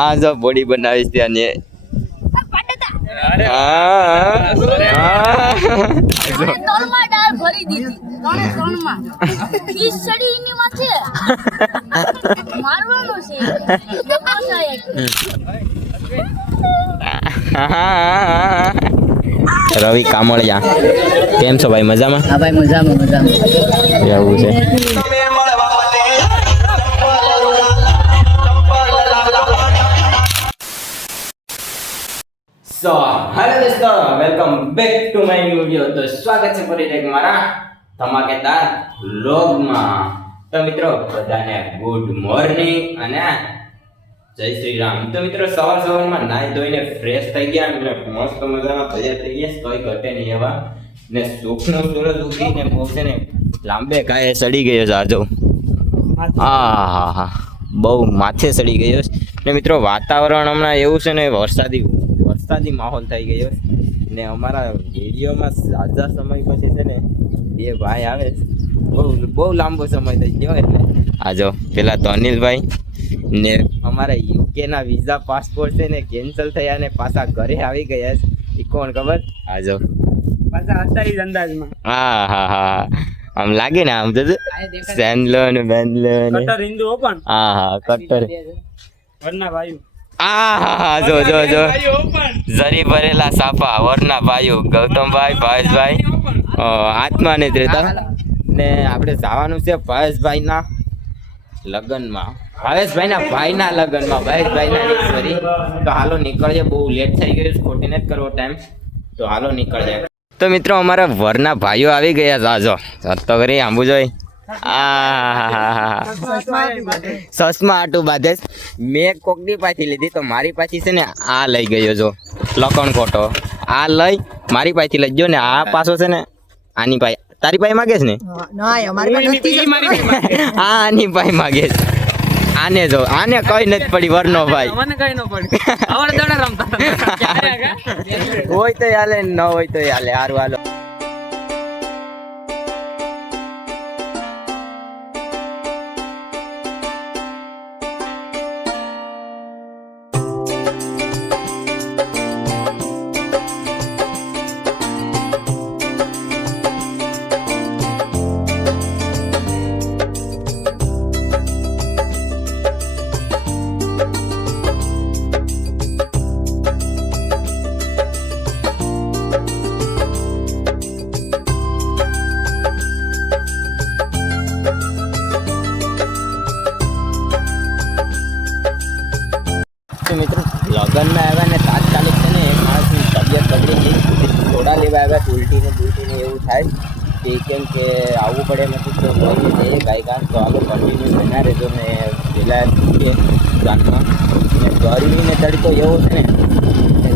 આ જો બોડી બનાવીશ ત્યાં ને રવિ કામળિયા કેમ છો ભાઈ? મજામાં? હા ભાઈ, મજામાં. એવું છે. સો હેલો દોસ્તો, welcome back to my new video. તો સ્વાગત છે ફરી એક મારા ધમાકેદાર વ્લોગમાં. તો મિત્રો બધાને ગુડ મોર્નિંગ અને જય શ્રી રામ. તો મિત્રો સવારમાં નાઈ ધોઈને ફ્રેશ થઈ ગયા અને મસ્ત મજાના તૈયાર થઈ ગયા. કોઈ ઘટે નહીં એવા ને સુખનો સૂરજ ઉગીને પહોંચે ને લાંબે કાંઈ સડી ગયો છે. આજો હા બહુ માથે સડી ગયો છે. ને મિત્રો વાતાવરણ હમણાં એવું છે ને વરસાદી માહોલ થઈ ગયો ને અમારા વિડીયોમાં ઝાઝા સમય પછી છે ને બે ભાઈ આવે બહુ લાંબો સમય થઈ ગયો. એટલે આજો પેલા તો અનિલભાઈ ને અમારા યુકેના વિઝા પાસપોર્ટ છે ને કેન્સલ થયા ને પાછા ઘરે આવી ગયા છે. એ કોણ ખબર? આજો પાછા હતાઈ અંદાજમાં. હા આમ લાગે ને આમ તો સેન્ડલો ને બેન્ડલો ને કટર હિન્દુ ઓપન. હા કટર વરના ભાઈ. હા જો જરી ભરેલા સાપા વરના ભાઈઓ ગૌતમભાઈ, ભાવેશભાઈ હાથમાં નથી રહેતા ને આપણે જવાનું છે ભાવેશભાઈના લગ્નમાં. ભાવેશભાઈના ભાઈના લગ્નમાં ભાવેશભાઈના સોરી. તો હાલો નીકળજે, બહુ લેટ થઈ ગયું, ખોટી નથી કરવો ટાઈમ. તો હાલો નીકળજે. તો મિત્રો અમારા વરના ભાઈઓ આવી ગયા. જાજો તો કરી આંબુ જોઈ સસમાં આટું બાંધે. મેં કોકની પાછી લીધી તો મારી પાછી છે ને આ લઈ ગયો જો લકણ ખોટો. આ લઈ મારી પાછી લઈ ગયો ને આ પાછો છે ને આની પાઈ તારી પાઈ માગે છે ને આની પાઈ માગે છે. આને જો આને કઈ નથી પડી વરનો ભાઈ. મને કઈ ન પડી. આવડે દડા રમતા. હોય તો હાલે ન હોય તો હાલે. હારું હાલો. મિત્રો લગ્નમાં આવ્યા ને તાત્કાલિક છે ને માણસની તબિયત બગડી ગઈ. થોડા લેવા આવ્યા, ઉલટીને એવું થાય કે કેમ કે આવવું પડે એમ હતું. તો જઈએ ગાયકાન તો આગળ કન્ટિન્યુ બના રહેતો ને પેલા જાતમાં ને ગરમી ને તડકો એવો છે ને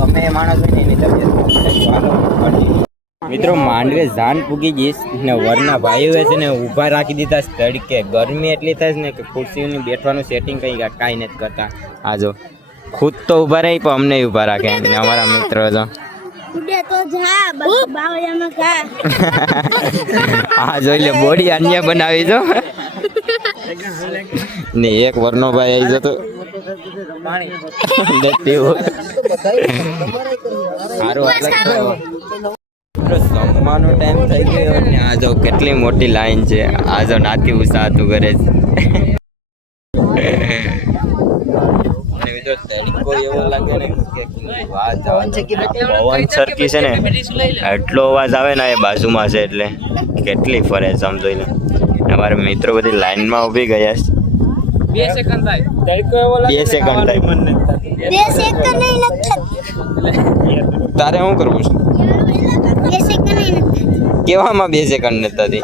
ગમે એ માણસ હોય ને એની તબિયત કન્ટિન્યુ. મિત્રો માંડવે જાન પૂગી જઈશ ને વરના ભાઈઓએ છે ને ઊભા રાખી દીધા તડકે. ગરમી એટલી થાય છે ને કે ખુરશીનું બેઠવાનું સેટિંગ કાંઈ નથી કરતા. આજો ખુદ તો ઊભા રહી પણ અમને ઊભા રાખે ને અમારા મિત્રો તો હા જોઈ લે બોડી અન્ય બનાવી જો ને એક વરનો ભાઈ આવી જતો જમવાનો ટાઈમ થઈ ગયો ને આ જો કેટલી મોટી લાઈન છે. આ જો નાતી ઉસાતું કરે છે. તડકો એવો લાગે ને કે પવન સરકી છે ને એટલો અવાજ આવે ને એ બાજુમાં છે એટલે કેટલી ફરે સમજો ને. અમારા મિત્રો બધી લાઈનમાં ઊભી ગયા છે. 2 સેકન્ડ થાય. તડકો એવો લાગે 2 સેકન્ડ થાય. 2 સેકન્ડ નહીં નથી. તારે શું કરવું છે? 2 સેકન્ડ નહીં નથી. કેવામાં 2 સેકન્ડ નથી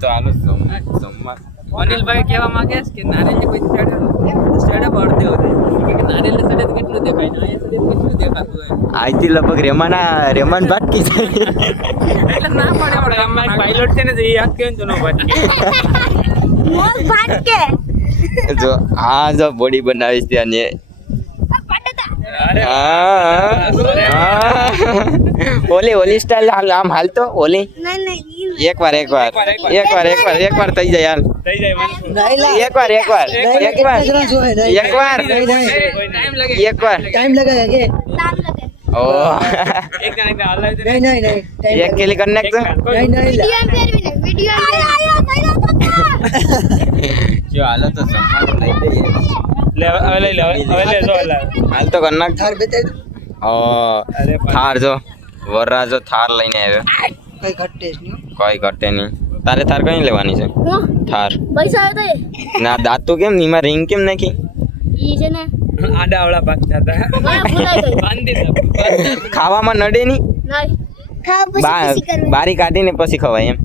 તો હાલો જમવા. અનિલભાઈ કહેવા માંગે છે કે નારિયેળ કોઈ સ્ટેડ પડતી હોય કે નારિયેળ સ્ટેડ કેટલું દેખાય ને અહીંયા સ્ટેડ કેટલું દેખાતું હોય. આજથી લગભગ રેમાન ભાટકી જાય એટલે ના પડે આપણે અમાર પાયલોટ છે ને એ હાથ કેમ તો ન ભાટકે. મોર ભાટકે જો આ જો બોડી બનાવીશ ત્યાં ને ઓલી સ્ટાઇલ આમ હાલતો ઓલી નહીં એકવાર થઈ જાય હાલ એકવાર ટાઈમ લગેગા કે તાપ લગે ઓ એક જણા હાલ એક કેલી કનેક્ટ વિડિયો ફેરવીને જો હાલો તો સંભાળ લઈ દઈએ લે હવે લઈ લે હવે લે જો હાલ તો કનેક્ટ થાર બેતે ઓ થાર જો વરરાજો થાર લઈને આવ્યો કઈ ઘટે નહીં કોઈ ઘટે નહીં તારે થાર કઈ લેવાની છે થાર પૈસા આવે ના દાંતો કેમ નીમાં રિંગ કેમ નાખી ઈ છે ને આડાવડા પાક થતા બાંધી દે ખાવામાં નડે નહીં નહીં ખાવ પછી કરવું બારી કાઢીને પછી ખવાય એમ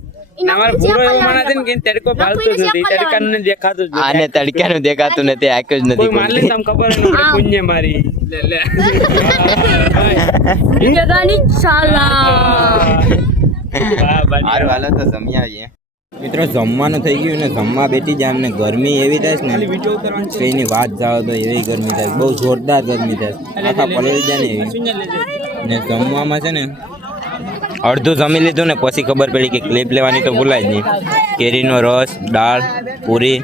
અમાર પૂરો એવો માણસ છે ને કે તડકો ભાળતો જ નથી તડકાને દેખાતું જ નથી આને તડકાનું દેખાતું નથી આંખ જ નથી કોઈ મારલે તમ ખબર ન પડે પુણ્ય મારી લે લે જગાની શાલા વાહ બાની હારું હાલો તો જમી આવીએ મિત્રો જમવાનું થઈ ગયું ને જમવા બેઠી જાય અમને ગરમી એવી થાય છે ને તો એની વાત જાઓ તો એવી ગરમી થાય બહુ જોરદાર ગરમી થાય આખા પલળી જાય ને એવી ને જમવામાં છે ને અડધું જમી લીધું ને પછી ખબર પડી કે ક્લિપ લેવાની તો ભૂલાય જ નહીં કેરીનો રસ દાળ પૂરી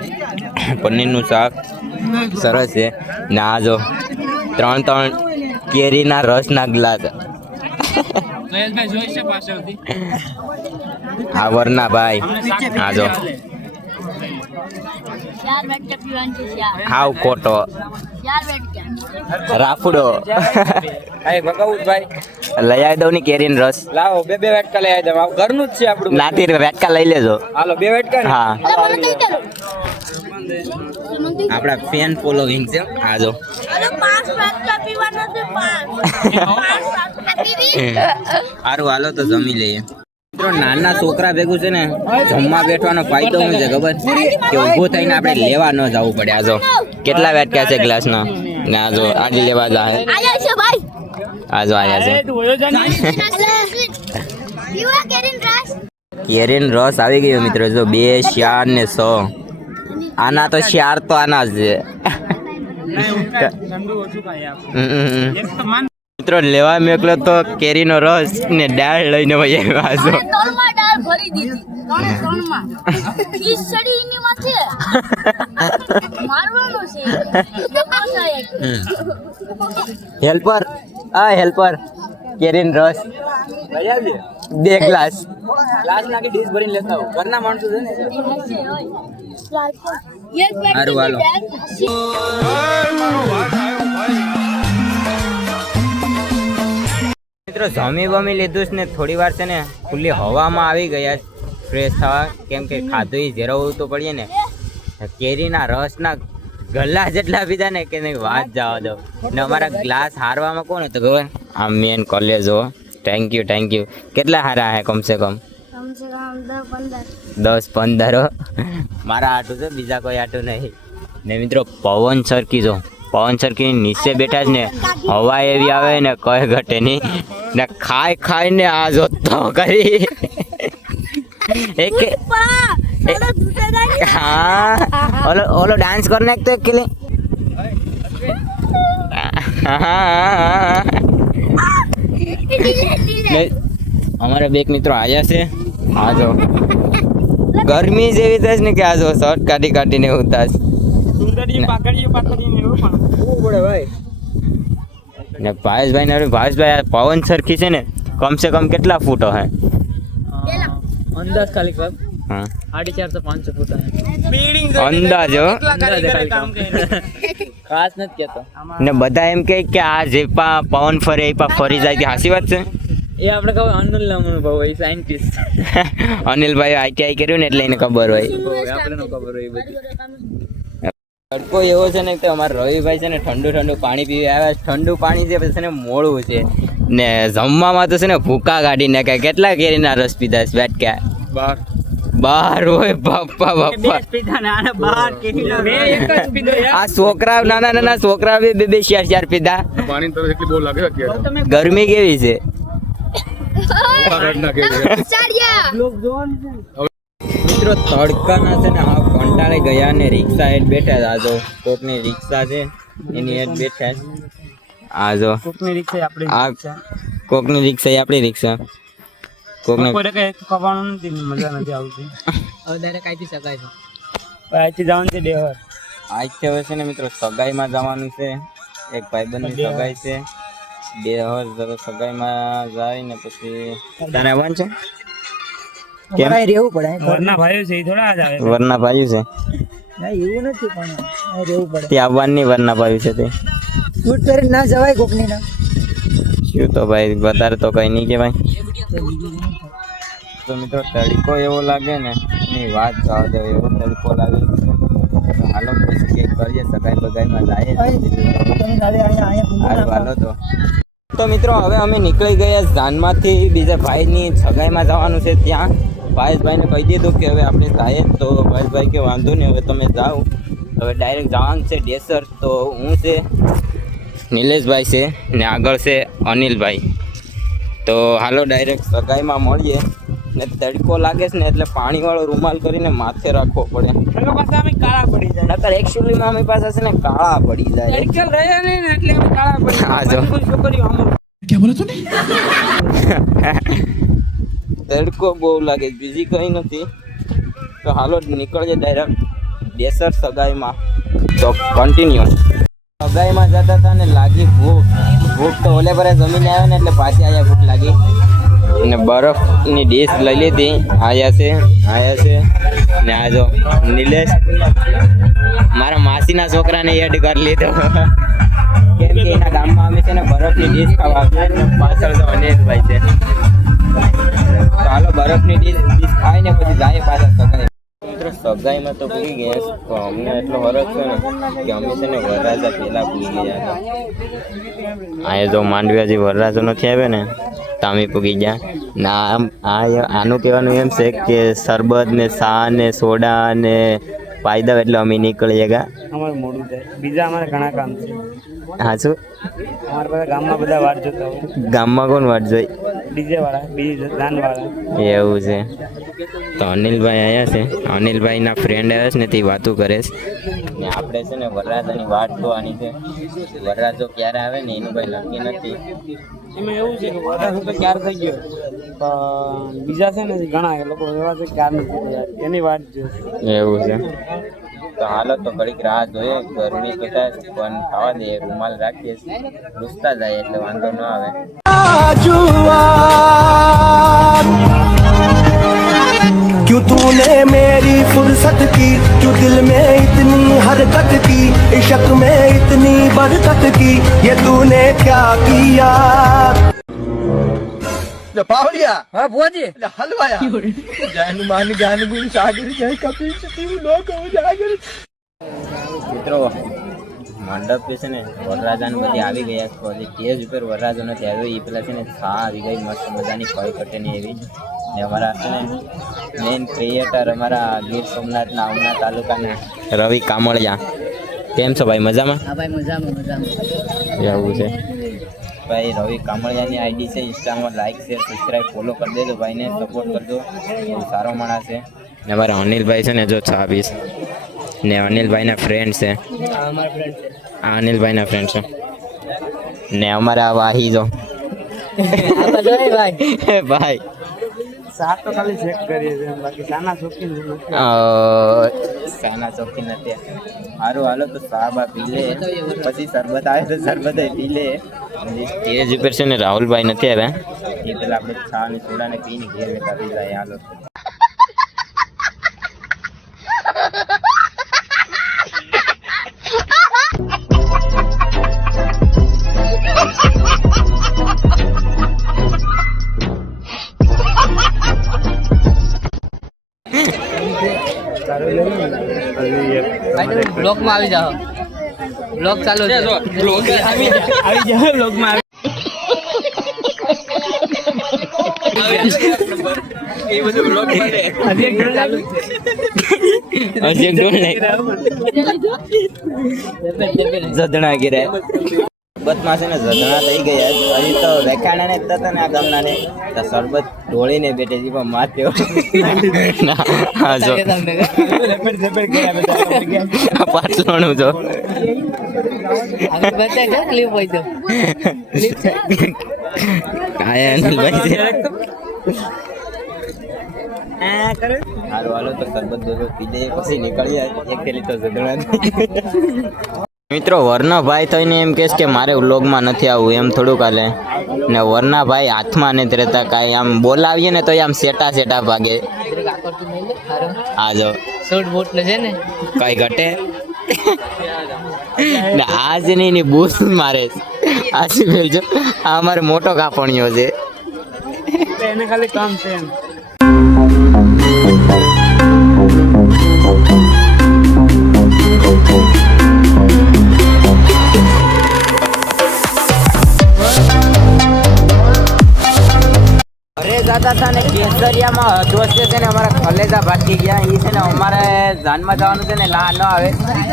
પનીરનું શાક સરસ છે ને આ જો 3 કેરીના રસના ગ્લાસ મહેશભાઈ જોઈ છે પાછળથી આ વરના ભાઈ આ જો ચાર બેટ કે પીવાનું છે ચાર હાવ ખોટો બેટ કે રાફડો આય ભગાઉત ભાઈ લઈ આવી દઉં ને કેરીનો રસ લાવો બે વેટકા લઈ આવી દો ઘરનું જ છે આપણું નાથી વેટકા લઈ લેજો હાલો બે વેટકા ને હા મને દઈ દે આપણા ફેન ફોલોવિંગ છે આ જો અરે 5 બેટ કે પીવાના છે 5 સારું હાલો તો જમી લઈએ મિત્રો નાના છોકરા ભેગું છે ને જમવા બેઠવાનો ફાયદો શું છે ખબર કે ઊભું થઈને આપણે લેવા ન જવું પડે આ જો કેટલા વેટકા છે ગ્લાસના ને આ જો આડી લેવા જાય આયા છે ભાઈ આ જો આયા છે પીવા કેરીન રસ કેરીનો રસ આવી ગયો મિત્રો જો 2 4 ને 100 આના તો 4 તો આના જ છે ઠંડુ ઓછું ખાય આપ એક તો માન મિત્રો લેવા મેકલો તો કેરીનો રસ ને દાળ લઈને વહી આવ્યા છો તળમાં દાળ ભરી દીધી ત્રણમાં ઈ સડી ની માથે મારવાનો છે હેલ્પર હેલ્પર કેરીનો રસ લઈ આવી 2 ગ્લાસ ગ્લાસ નાખી ડીશ ભરીને લેતા આવો ઘરના માણસો છે ને હારું હાલો મિત્રો જમી બમી લીધું છે ને થોડી વાર છે ને ખુલ્લી હવામાં આવી ગયા ફ્રેશ થવા કેમ કે ખાધું એ ઝેરવવું તો પડીએ ને કેરીના રસના ગલ્લા જેટલા પીધા ને કે નહીં વાત જવા દો ને અમારા ગ્લાસ હારવામાં કોણ હતું ખબર આ મેન કોલેજ હો થેન્ક યુ કેટલા હારા હે કમસે કમ 10-15 મારા આટું છે બીજા કોઈ આટું નહીં ને મિત્રો પવન સરકી નીચે બેઠા જ ને હવા એવી આવે ને કઈ ઘટે નહીં ને ખાઈને આ જોતો કરી એક હા ઓલો ડાન્સ કર નાખતો એક કેલી અમારા બે મિત્રો આવ્યા છે આ જો ગરમી જેવી થાય ને કે આ જો શર્ટ કાઢીને એવું થાય સુંદરી પાકડીઓ ને એવું પણ પડે ભાઈ ને ભાવેશભાઈ પવન સરખી છે ને કમસે કમ કેટલા ફૂટો હે અંદાજ ખાલી કર હા 450 500 ફૂટ અંદાજો ખાસ નથી કેતો ને બધા એમ કહે કે આ જે પવન ફરે એ ફરી જાય કે હાસી વાત છે એ આપણે કહો અનુલ નામનો ભાવ હોય સાયન્ટિસ્ટ અનિલભાઈ આઈટીઆઈ કર્યું ને એટલે એને ખબર હોય આપણે નો ખબર હોય બધી તડકો એવો છે ને કે અમારા રવિભાઈ છે ને ઠંડુ પાણી પીવી આવ્યા ઠંડુ પાણી જે છે ને મોળું છે ને જમવામાં તો છે ને ભૂકા કાઢી નાખ્યા કેટલા કેરીના રસ પીધા છે બેટ બાર હોય બાપા આ છોકરા નાના છોકરા બે 4 પીધા પાણી તો એટલી બહુ લાગે અત્યારે ગરમી કેવી છે મિત્રો તડકાના છે ને હા કંટાળી ગયા ને રિક્ષા હેઠ બેઠા હતા તો કોકની રિક્ષા છે એની હેઠ બેઠા આ જો કોકની રિક્ષા આપણી આ રિક્ષા કોકની રિક્ષા એ આપણી રિક્ષા કોકને કોઈ કઈ કવાનું નથી મજા નથી આવતી હવે ડાયરેક્ટ આઈથી શકાય છે આઈથી જવાનું છે ડેહર આજથી હવે છે ને મિત્રો સગાઈમાં જવાનું છે એક ભાઈબંધની સગાઈ છે ડેહર સગાઈમાં જાય ને પછી તને આવવાનું છે કેમ રહેવું પડે વરના ભાઈઓ છે એ થોડા જ આવે વરના ભાઈ છે ના એવું નથી પણ રહેવું પડે તે આવવાની વરના ભાઈ છે તે શૂટ કરી ના જવાય કોકની ના શું તો ભાઈ વધારે તો કઈ નહીં કહેવાય તો મિત્રો તડકો એવો લાગે ને એની વાત જવા દો એવો તડકો લાગે હાલો પછી કેક કરીએ સગાઈ બગાઈમાં જાય હાલો તો મિત્રો હવે અમે નીકળી ગયા જાનમાંથી બીજા ભાઈની સગાઈમાં જવાનું છે ત્યાં ભાઈશભાઈને કહી દીધું કે હવે આપણે જાય તો ભાઈશભાઈ કે વાંધો નહીં હવે તમે જાઓ હવે ડાયરેક્ટ જવાનું છે ડેસર તો હું છે નિલેશભાઈ છે ને આગળ છે અનિલભાઈ તો હાલો ડાયરેક્ટ સગાઈમાં મળીએ ને તડકો લાગે છે ને એટલે પાણીવાળો રૂમાલ કરીને માથે રાખવો પડે પાસે અમે કાળા પડી જાય નકર એકચ્યુઅલીમાં અમારી પાસે છે ને કાળા પડી જાય મેડિકલ રહ્યા ને એટલે અમે કાળા પડી હા જો છોકરીઓ આમ તડકો બહુ લાગે બીજી કંઈ નથી તો હાલો નીકળીએ ડાયરેક્ટ ડેસર સગાઈમાં તો કન્ટિન્યુ સગાઈમાં જતા હતા ને લાગી ભૂખ તો ઓલે પર જમીને આવ્યા ને એટલે પાછી આયા ભૂખ લાગી ને બરફની ડીશ લઈ લીધી આયા છે ને આ જો નિલેશ મારા માસીના છોકરાને એડ કરી લીધો કેમ કે એના ગામમાં અમે છે ને બરફની ડીશ ખાવા આવીએ ને પાછળ તો અનેશભાઈ છે તો હાલો બરફની ડીશ ખાઈને પછી જાય પાછા સગાઈ મિત્રો સગાઈમાં તો ભૂલી ગયા તો અમને એટલો વરસ છે ને કે અમે છે ને વરરાજા પહેલા ભૂલી ગયા હતા અહીંયા જો માંડવિયાજી વરરાજો નથી આવ્યો ને તો અમે પૂગી ગયા ના આનું કહેવાનું એમ છે કે શરબત ને ચા ને સોડા ને પાયદા એટલે અમે નીકળીએ ગયા અમારું મોડું થાય બીજા અમારે ઘણા કામ છે હા શું અમારા બધા ગામમાં બધા વાટ જોતા હોય ગામમાં કોણ વાટ જોઈ ડીજે વાળા બીજી દાન વાળા એવું છે તો અનિલભાઈ આવ્યા છે અનિલભાઈના ફ્રેન્ડ આવ્યા છે ને તે વાતો કરે છે ને આપણે છે ને વરરાજાની વાટ જોવાની છે વરરાજો ક્યારે આવે ને એનું ભાઈ નક્કી નથી એમાં એવું છે કે વરરાજો તો ક્યાર થઈ ગયો પણ બીજા છે ને ઘણા લોકો એવા છે ક્યાર નથી થયા એની વાત જોઈએ એવું છે તો હાલો તો ઘડીક રાહ જોઈએ ગરમી તો થાય પણ ખાવા દે રૂમાલ રાખીએ લૂસતા જાય એટલે વાંધો ન આવે क्यों तूने मेरी फुर्सत की क्यों दिल में इतनी हरकत की इश्क में इतनी बरकत की ये तूने क्या किया पावड़िया હા ભોજી हलवाया जानुमान ज्ञान गुण सागर जय कपिल सती लोक जागर મિત્રો મંડપ છે ને વરરાજાને બધી આવી ગયા છે હજી સ્ટેજ ઉપર વરરાજો નથી આવ્યો એ પેલા છે ને છા આવી ગઈ મસ્ત મજાની કઈ કટેની એવી ને અમારા છે ને મેઇન ક્રિએટર અમારા ગીર સોમનાથના ઉના તાલુકાના રવિ કામળિયા કેમ છો ભાઈ મજામાં હા ભાઈ મજામાં એવું છે ભાઈ રવિ કામળિયાની આઈડી છે ઇન્સ્ટામાં લાઈક શેર સબસ્ક્રાઈબ ફોલો કરી દેજો ભાઈને સપોર્ટ કરજો બહુ સારો માણસ છે ને અમારા અનિલભાઈ છે ને જો 26 ને અનિલભાઈના ફ્રેન્ડ છે આ અનિલભાઈના ફ્રેન્ડ છે ને અમારા વાહી જો ભાઈ સાત તો ખાલી ચેક કરીએ છીએ બાકી સાના ચોકી સાના ચોકી નથી સારું હાલો તો સાબા પી લે પછી શરબત આવે તો શરબત પી લે સ્ટેજ ઉપર છે ને રાહુલભાઈ નથી આવ્યા એ પેલા આપણે ચા ને સોડા ને પીને ઘેર કરી જાય હાલો બ્લોગ માં આવી જાઓ બ્લોગ ચાલુ છે બ્લોગ આવી જાઓ બ્લોગ માં એ બધું બ્લોગ પડે હજી એક ચાલુ છે હજી એક ડોલ નહીં જદણા ગીરે શરબતમાં છે ને જદણા થઈ ગયા હજી તો વેખાણા ને હતા ને આ ગામના ને તો શરબત ઢોળીને બેઠે છે પણ માથ્યો હા જો પાટલોનું જો હવે બતાય જો ક્લિપ હોય તો ક્લિપ છે કાયન ભાઈ છે હારું હાલો તો સરબત દોરો પી લઈએ પછી નીકળી જાય એક થેલી તો જદણા મિત્રો વર્ણભાઈ થઈને એમ કહેશ કે મારે વ્લોગમાં નથી આવવું એમ થોડુંક હાલે ને વર્ણાભાઈ હાથમાં નથી રહેતા કાંઈ આમ બોલાવીએ ને તો આમ સેટા સેટા ભાગે આ જો શોર્ટ બોટ છે ને કઈ ઘટે ને આજ નહીં ની બૂસ મારે આજ જો આ અમારે મોટો કાપણીઓ છે એને ખાલી કામ છે એમ અરે જાતા હતા ને કેસરિયામાં દોસ્ત છે ને અમારા કલેજા ભાટકી ગયા એ છે ને અમારે જાનમાં જવાનું છે ને લા ન આવે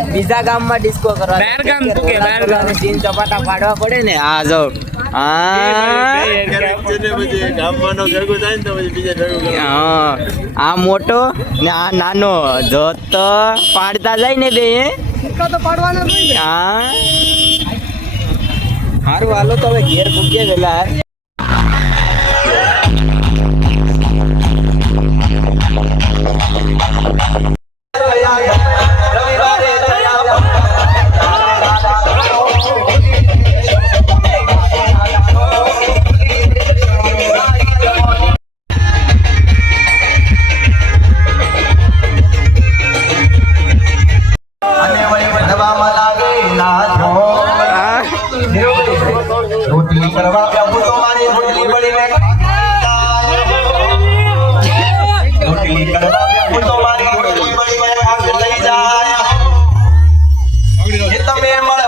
બીજા ગામમાં ડિસ્કો કરવા બહાર ગામ તું કે બહાર ગામ તીન ચપાટા પાડવા પડે ને આ જો આ મોટો ને આ નાનો જો તો પાડતા જાય ને બે હા સારું હાલો તો હવે ઘેર પૂછીએ પેલા રોટલી કરવા બેઠું તો મારી રોટલી બળી લે રોટલી કરવા બેઠું તો મારી રોટલી બળી લે આગ લઈ જાય એ તમે મળે